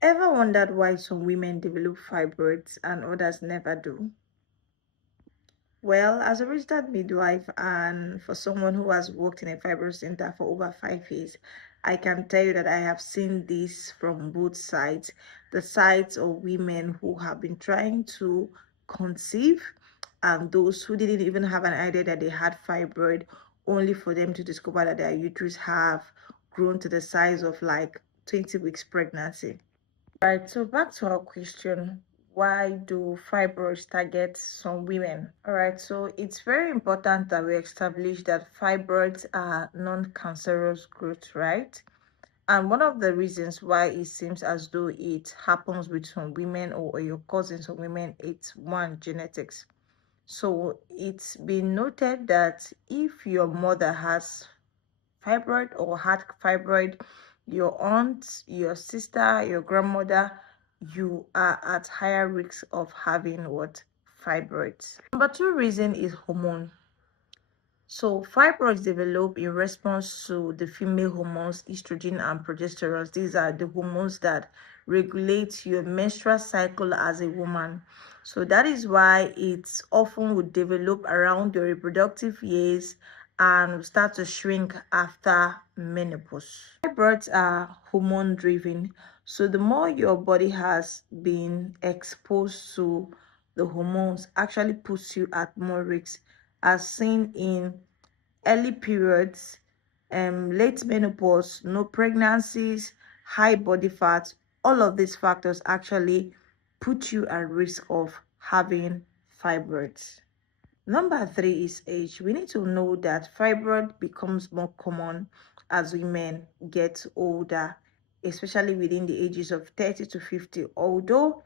Ever wondered why some women develop fibroids and others never do? Well, as a registered midwife and for someone who has worked in a fibroid center for over 5 years, I can tell you that I have seen this from both sides. The sides of women who have been trying to conceive and those who didn't even have an idea that they had fibroid, only for them to discover that their uterus have grown to the size of like 20 weeks pregnancy. Right, so back to our question, why do fibroids target some women? All right, so it's very important that we establish that fibroids are non-cancerous growth, right? And one of the reasons why it seems as though it happens with some women or your cousins some women, it's one, genetics. So it's been noted that if your mother has fibroid or had fibroid, your aunt, your sister, your grandmother, you are at higher risk of having what? Fibroids. Number two reason is hormone. So fibroids develop in response to the female hormones estrogen and progesterone. These are the hormones that regulate your menstrual cycle as a woman. So that is why it's often would develop around your reproductive years and start to shrink after menopause. Fibroids are hormone driven. So the more your body has been exposed to the hormones actually puts you at more risk, as seen in early periods, late menopause, no pregnancies, high body fat. All of these factors actually put you at risk of having fibroids. Number three is age. We need to know that fibroid becomes more common as women get older, especially within the ages of 30 to 50. Although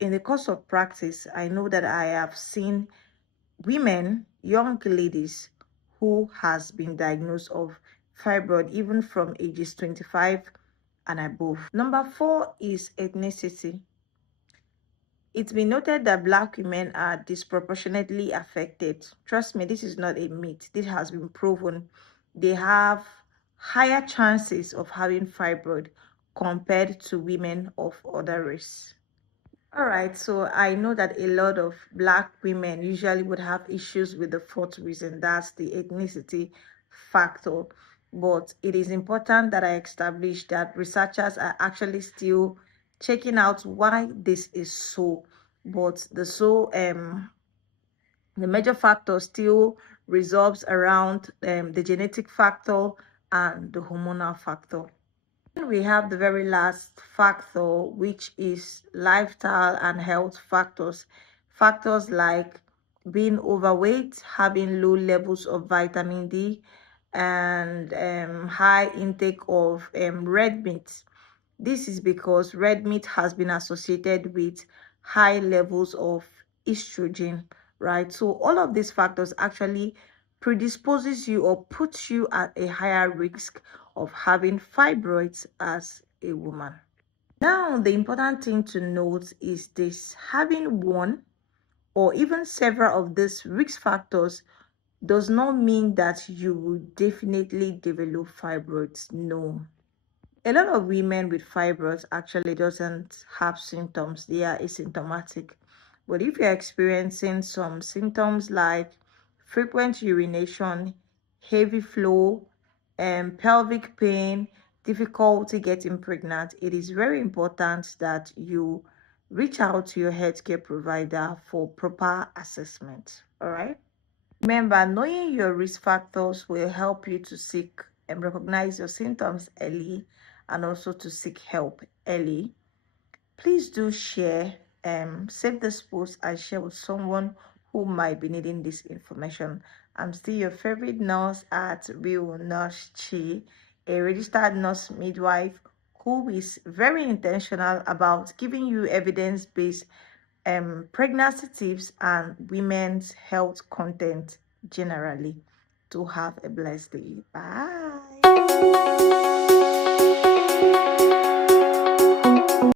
in the course of practice, I know that I have seen women, young ladies who has been diagnosed of fibroid even from ages 25 and above. Number four is ethnicity. It's been noted that Black women are disproportionately affected. Trust me, this is not a myth. This has been proven. They have higher chances of having fibroid compared to women of other race. All right, so I know that a lot of Black women usually would have issues with the fourth reason, that's the ethnicity factor. But it is important that I establish that researchers are actually still checking out why this is so. But the major factor still resolves around the genetic factor and the hormonal factor. We have the very last factor, which is lifestyle and health factors. Factors like being overweight, having low levels of vitamin D, and high intake of red meat. This is because red meat has been associated with high levels of estrogen, right? So all of these factors actually predisposes you or puts you at a higher risk of having fibroids as a woman. Now, the important thing to note is this: having one or even several of these risk factors does not mean that you will definitely develop fibroids. No. A lot of women with fibroids actually doesn't have symptoms. They are asymptomatic. But if you're experiencing some symptoms like frequent urination, heavy flow, pelvic pain, difficulty getting pregnant, it is very important that you reach out to your healthcare provider for proper assessment. All right. Remember, knowing your risk factors will help you to seek and recognize your symptoms early and also to seek help early. Please do share, save this post and share with someone who might be needing this information. I'm still your favorite nurse at Real Nurse Chi, a registered nurse midwife who is very intentional about giving you evidence-based pregnancy tips and women's health content generally. To have a blessed day. Bye.